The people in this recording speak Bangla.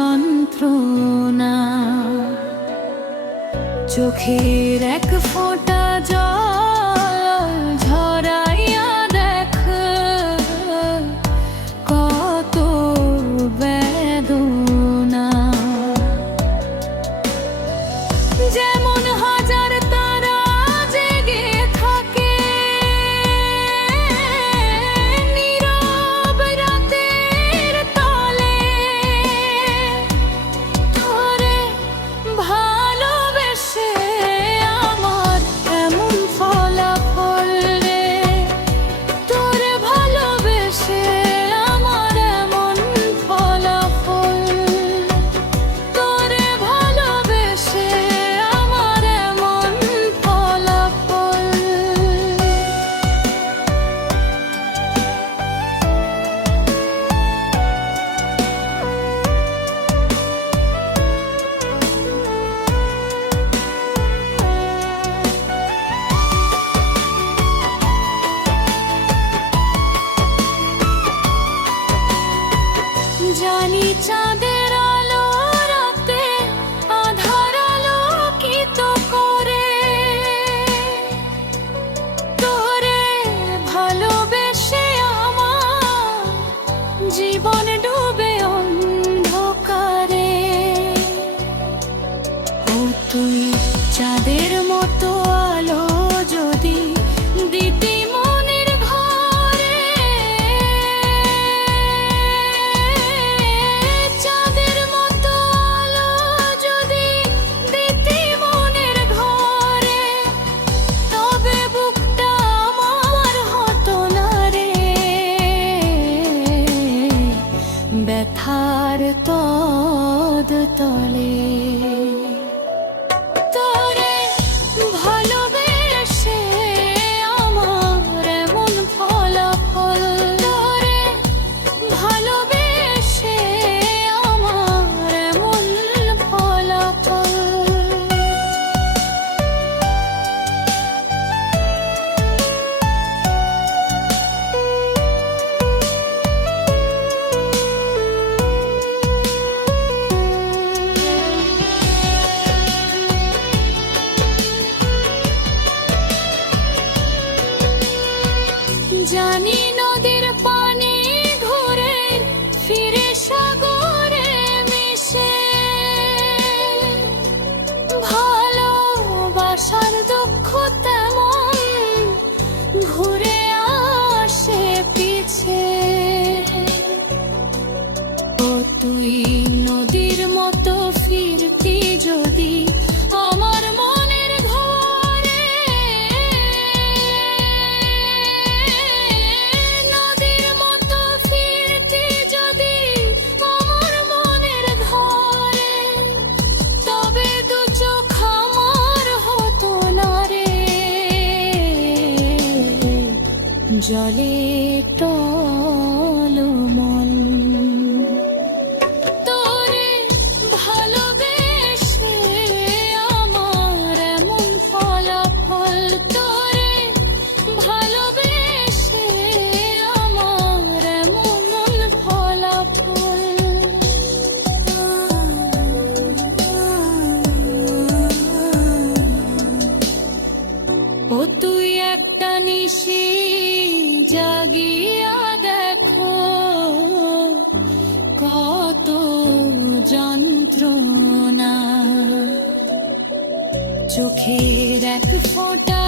যন্ত্রণা, চোখের এক ফোঁটা জল ঝরাইয়া দেখ কত বেদনা। যেমন হাজার তারা জেগে থাকে নীরব রাতের তলে, তোরে ভালোবেসে আমার এমন ফলাফল রে, তোরে ভালোবেসে আমার এমন ফলাফল, তোরে ভালোবেসে আমার এমন ফলাফল। জানি চাঁদের আলো রাতে আধার আলোকিত করে, তোরে ভালোবেসে আমার জীবন ডুবে অন্ধকারে। ও তুই চাঁদের মতো আলো যদি দিতি মনের ঘরে, চাঁদের মতো আলো যদি দিতি মনের ঘরে, তবে বুকটা আমার হতো না রে ব্যথার তদ তলে। তোরে ভালোবেসে আমার এমন ফলাফল, তোরে ভালোবেসে আমার এমন ফলাফল। জানি নদীর পানি ঘুরে ফিরে সাগরে মিশে, ভালোবাসার দুঃখ তেমন ঘুরে আসে পিছে। ও তুই নদীর মতো ফিরতি যদি আমার মনের ঘরে, নদীর মতো ফিরতি যদি আমার মনের ঘরে, তবে দু চোখ আমার হতো না রে জলে টলমল। তোরে ভালোবেসে আমার এমন ফলাফল, তোরে ভালোবেসে আমার এমন ফলাফল। ও তুই একটা নিশি জাগিয়া দেখো কত যন্ত্রণা, চোখের এক ফোঁটা